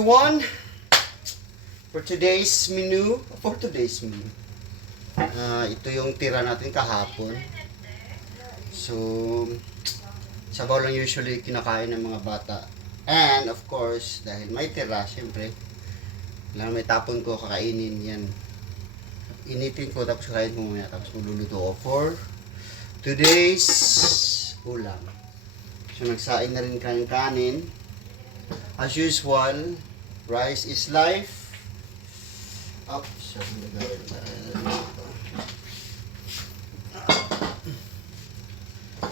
One for today's menu. Ito yung tira natin kahapon. So, sabaw lang usually kinakain ng mga bata. And of course, dahil may tira, syempre, kailangan may tapon ko, kakainin yan. Initin ko, tapos kakain ko mamaya, tapos magluluto ko for today's ulam. So, nagsain na rin kanin. As usual, rice is life.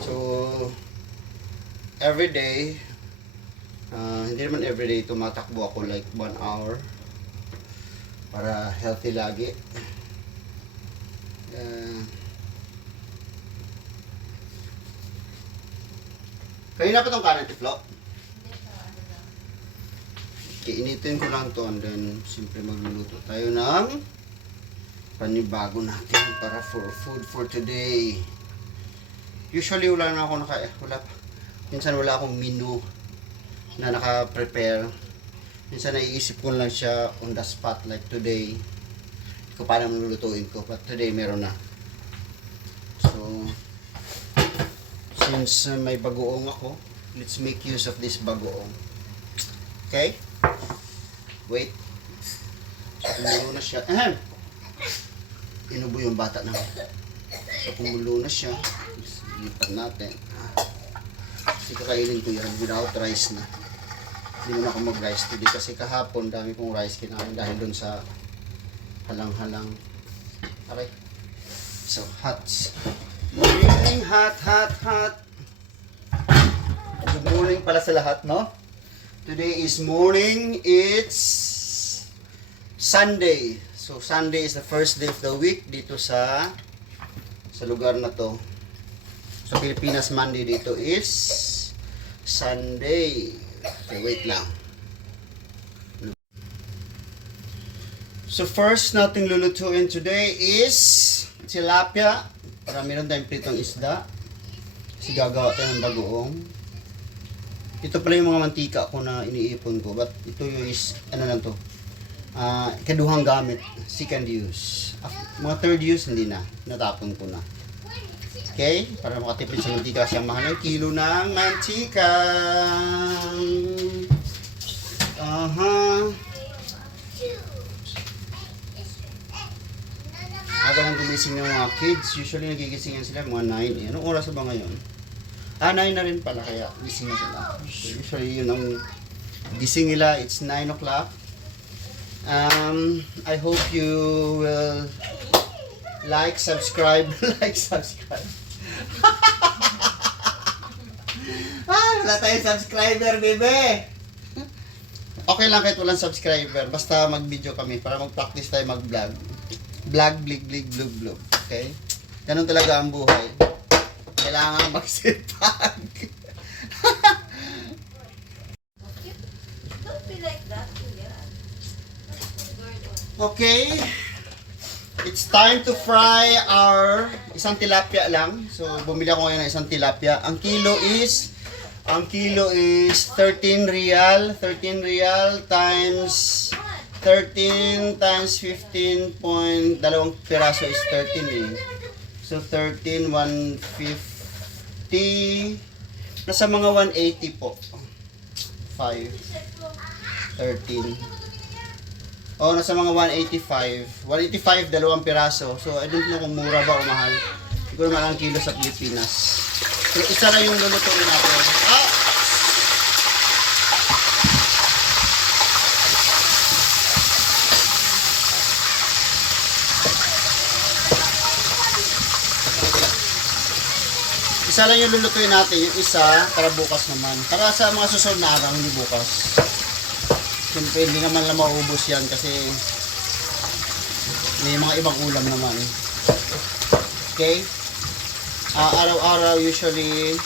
So, every day, hindi naman every day, tumatakbo ako like 1 hour para healthy lagi. Kanina pa itong kanin, Tiflo? Initin ko lang to and then simple magluluto tayo ng panibago natin para for food for today. Usually wala na ako minsan wala akong menu na naka-prepare. Minsan naiisip ko lang siya on the spot like today. Hindi ko paano lulutuin ko, but today meron na. So since may bagoong ako, let's make use of this bagoong. Okay? Wait. So, kumulo na siya. Inubo yung bata naman. So, kumulo na siya. Lipat natin. Kasi kakainin ko yan without rice na. Hindi mo na ako mag-rice today. Kasi kahapon, dami kong rice kinain dahil dun sa halang-halang. Okay. So, hot. Morning, hot. Good morning pala sa lahat, no? Today is morning, it's Sunday. So Sunday is the first day of the week dito sa lugar na to. Sa Pilipinas, Monday dito is Sunday. Okay, wait lang. So first nating lulutuin today is tilapia. Para meron tayong pritong isda. Kasi gagawa tayo ng bagoong. Ito pala yung mga mantika ko na iniipon ko. But ito yung is, ano lang to. Kaduhang gamit. Second use. Mga third use, hindi na. Natapon ko na. Okay? Para makatipid sa mantika. Siyang mahal ng kilo ng mantika. Aga lang gumising ng mga kids. Usually nagigisingan sila mga 9. Anong oras ba ngayon? 9 na rin pala, kaya gising na sila. So, usually yun ang gising nila, it's 9 o'clock. I hope you will like, subscribe. Wala tayong subscriber, bebe. Okay lang kahit walang subscriber, basta mag-video kami para mag-practice tayo mag-vlog. Blig, blug. Okay? Ganun talaga ang buhay. Kailangan magsipag. Okay. It's time to fry our isang tilapia lang. So, bumili ako ngayon ng isang tilapia. Ang kilo is 13 real. 13 real times 13 times 15 point, dalawang piraso is 13 eh. So 13, 150, nasa mga 180 po. 5, 13. Oh, nasa mga 185. 185, dalawang piraso. So I don't know kung mura ba o mahal. Hindi ko naman ang kilo sa Pilipinas. So isa lang yung lulutuin natin. Isa lang yung lulutuin natin, yung isa para bukas naman. Para sa mga susunod na araw, hindi bukas. Siyempre, hindi naman lang maubos yan kasi may mga ibang ulam naman. Okay? Araw-araw usually,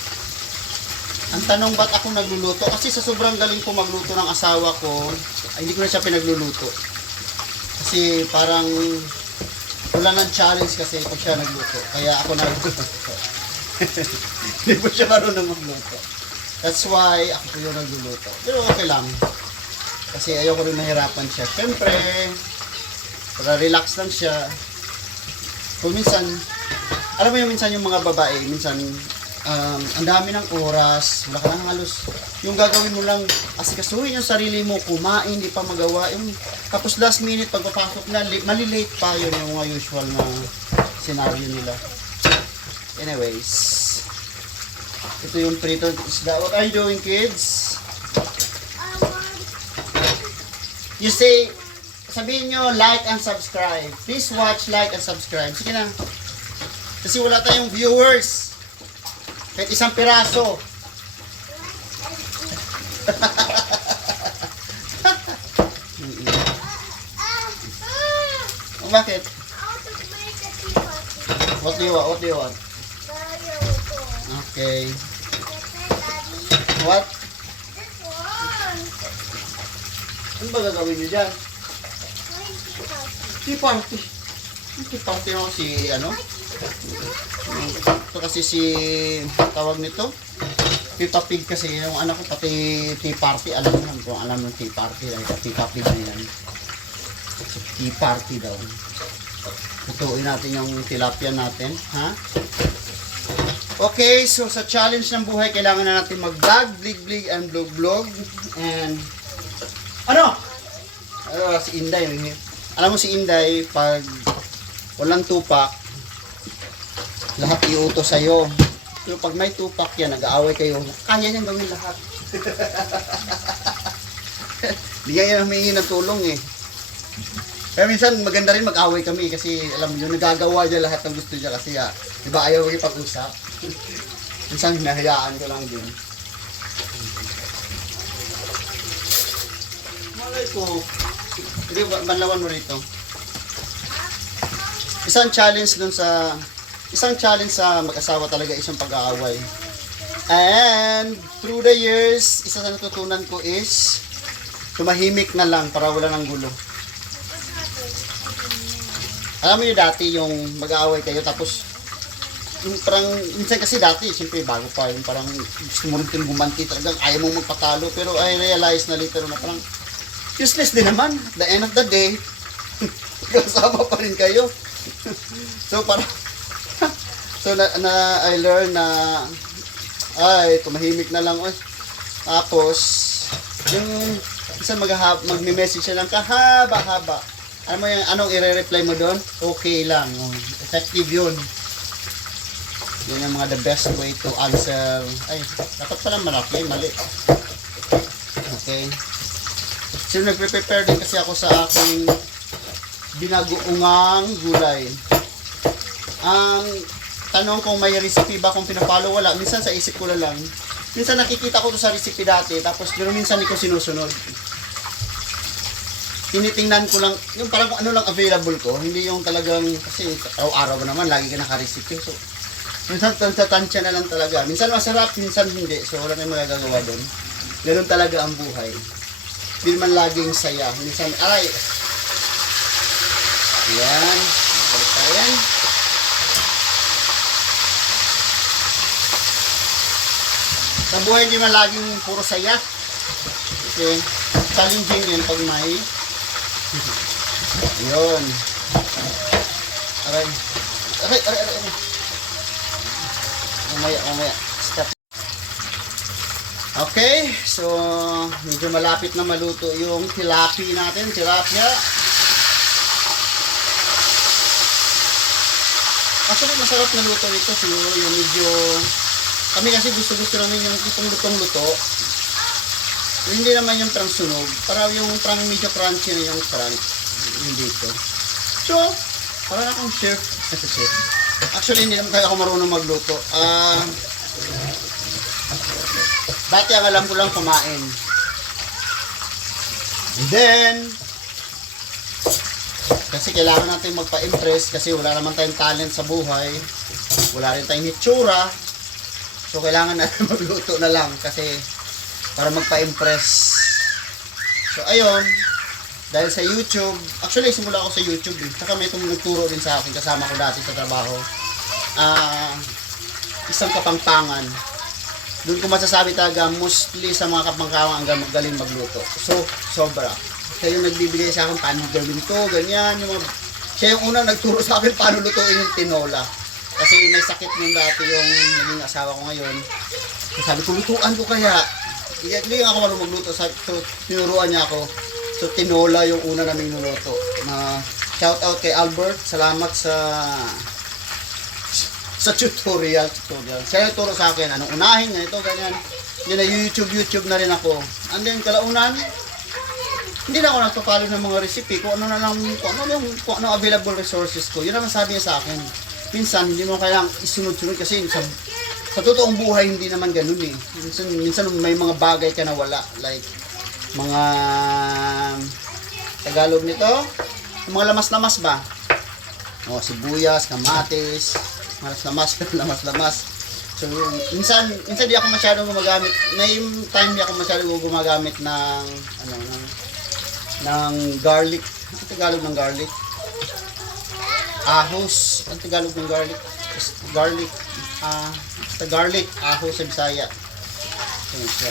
ang tanong ba't ako nagluluto? Kasi sa sobrang galing ko magluto ng asawa ko, hindi ko na siya pinagluluto. Kasi parang wala ng challenge kasi pag siya nagluto. Kaya ako nagluluto. Hindi po siya marunong magluto. That's why ako po yung nagluluto. Pero okay lang. Kasi ayoko rin mahirapan siya. Siyempre, para relax lang siya. Kung minsan, alam mo yung minsan yung mga babae, minsan, ang dami ng oras, wala ka lang halos. Yung gagawin mo lang, asikasuhin yung sarili mo, kumain, di pa magawa. Yung, tapos last minute, pagpapasok na, malilate pa yun yung mga usual na scenario nila. Anyways, ito yung prito isda. What are you doing, kids? You say, sabihin nyo, like and subscribe. Please watch, like, and subscribe. Sige na. Kasi wala tayong viewers. Kahit isang piraso. Bakit? What do you want? What do you want? Okay. What? Ano ba gagawin niyo dyan? Tea party. Tea party mo si ano? Ito kasi si tawag nito. Peppa Pig kasi yung anak ko pati tea party. Alam mo kung alam ng tea party. Like, Peppa Pig na yan. So, tea party daw. Tutuin natin yung tilapia natin. Ha? Okay, so sa challenge ng buhay, kailangan na natin mag-vlog, blig-blig, and vlog-vlog. And ano? Si Inday. Alam mo si Inday, pag walang tupak, lahat iutos sa'yo. Pero pag may tupak yan, nag-aaway kayo, kaya niyang gawin lahat. Hindi nga humingi ng tulong eh. Kaya minsan maganda rin mag-away kami kasi alam niyo, nagagawa niya lahat ng gusto niya kasi di ba ayaw makipag-usap. Minsan hinahayaan ko lang din. Malay ko. Hindi, banlawan mo rito. Isang challenge sa mag-asawa talaga isang pag-aaway. And through the years, isa sa natutunan ko is tumahimik na lang para wala ng gulo. Alam mo yung dati yung mag-aaway kayo tapos yung parang minsan kasi dati siyempre bago pa yung parang gusto mo rin gumanti talagang ayaw mong magpatalo pero I realize na later na parang useless din naman at the end of the day kasama pa rin kayo. So parang so I learn na ay tumahimik na lang tapos yung minsan magme-message siya lang kahaba-haba. Alam mo yung anong i-reply mo doon? Okay lang. Effective yun. Yun yung mga the best way to answer. Ay, dapat pala malaki. Mali. Okay. So, nagpe-prepare din kasi ako sa aking binagoongang gulay. Tanong kung may recipe ba kung pinapalo, wala. Minsan sa isip ko na lang. Minsan nakikita ko to sa recipe dati, tapos pero minsan hindi ko sinusunod. Tinitingnan ko lang, yung parang kung ano lang available ko, hindi yung talagang, kasi araw-araw naman, lagi ka naka-recipe. So, minsan tansya na lang talaga. Minsan masarap, minsan hindi. So, wala tayong magagawa doon. Ganun talaga ang buhay. Hindi man laging saya. Minsan, aray! Ayan. Balik pa rin. Sa buhay, hindi man laging puro saya. Okay. Challenging din pag may yun. Aray. Mamaya. Stop. Okay. So, medyo malapit na maluto yung tilapia natin. Tilapia. Actually, masarap na luto nito. Siguro yung medyo kami kasi gusto namin yung tipong lutong-luto. Hindi naman yung parang sunog. Para yung parang medyo crunchy na yung crunch. Yung dito. So, parang akong chef. Actually, hindi naman ako marunong magluto. Dati ang alam ko lang kumain. And then, kasi kailangan natin magpa-impress kasi wala naman tayong talent sa buhay. Wala rin tayong hitsura. So, kailangan natin magluto na lang kasi para magpa-impress. So, ayun. Dahil sa YouTube, actually, simula ako sa YouTube eh. Saka may nagturo din sa akin, kasama ko dati sa trabaho. Isang Kapampangan. doon ko masasabi talaga, mostly sa mga kapangkawang ang magaling magluto. So, sobra. Siya yung nagbibigay sa akin paano gawin to, ganyan. Yung mga, siya yung unang nagturo sa akin paano lutuin yung tinola. Kasi may sakit yung dati yung naging asawa ko ngayon. Sabi ko, lutuan ko kaya. Hindi ako marunong magluto. So, tinuruan niya ako. So, tinola yung una naming nuluto. Shout out kay Albert. Salamat sa tutorial. Siya yung turo sa akin. Anong unahin, ganito, ganyan. Hindi na YouTube na rin ako. And then, kalaunan, hindi na ako nagpa-follow ng mga recipe. Kung ano available resources ko. Yun naman sabi niya sa akin. Minsan, hindi mo kailangang isunod-sunod kasi sa totoong buhay, hindi naman ganun eh. Minsan may mga bagay ka na wala. Like, mga Tagalog nito, mga lamas-lamas ba? O, sibuyas, kamatis, lamas-lamas. So, minsan di ako masyadong gumagamit. May time di ako masyadong gumagamit ng garlic. Ang Tagalog ng garlic? Ahos. Ang Tagalog ng garlic? Garlic. Ahos sa Bisaya. So,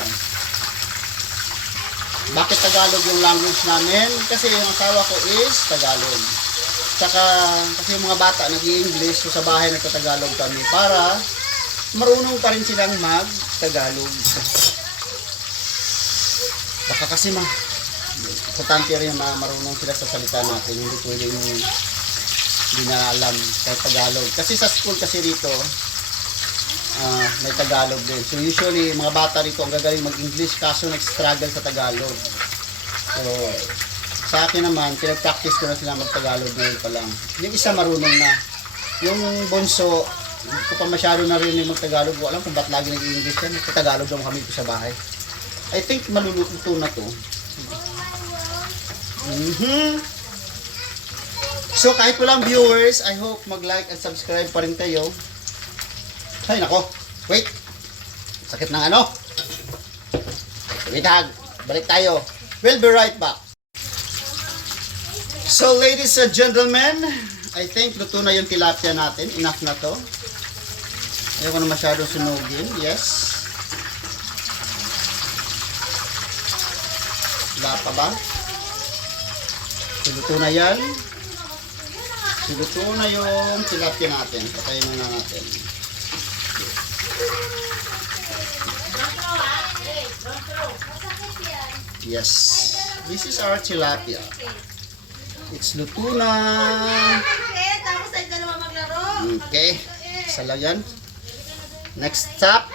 bakit Tagalog yung language namin? Kasi yung asawa ko is Tagalog. Tsaka, kasi yung mga bata nag-i-English, so sa bahay nagtatagalog kami para marunong pa rin silang mag-Tagalog. Baka kasi importante rin marunong sila sa salita natin. Hindi pwedeng hindi na alam kahit Tagalog. Kasi sa school kasi rito, may Tagalog din. So usually, mga bata rito ang gagaling mag-English kaso nag-struggle sa Tagalog. So, sa akin naman, pinag-practice ko na sila mag-Tagalog ngayon pa lang. Yung isa marunong na. Yung bunso, hindi ko pa masyado narinig mag-Tagalog. Ko alam kung ba't lagi nag-English yan. Nagka-Tagalog naman kami dito sa bahay. I think maluluto na to. So kahit walang viewers, I hope mag-like at subscribe pa rin kayo. Ay nako, wait. Sakit ng ano. Wait hag, balik tayo. We'll be right back. So ladies and gentlemen, I think luto na yung tilapia natin. Enough na to. Ayoko na masyadong sunugin. Yes. Wala pa ba? Luto na yan. Luto na yung tilapia natin. Patayin na natin. Yes. This is our tilapia. It's luto na. Okay. Isa lang yan. Next stop.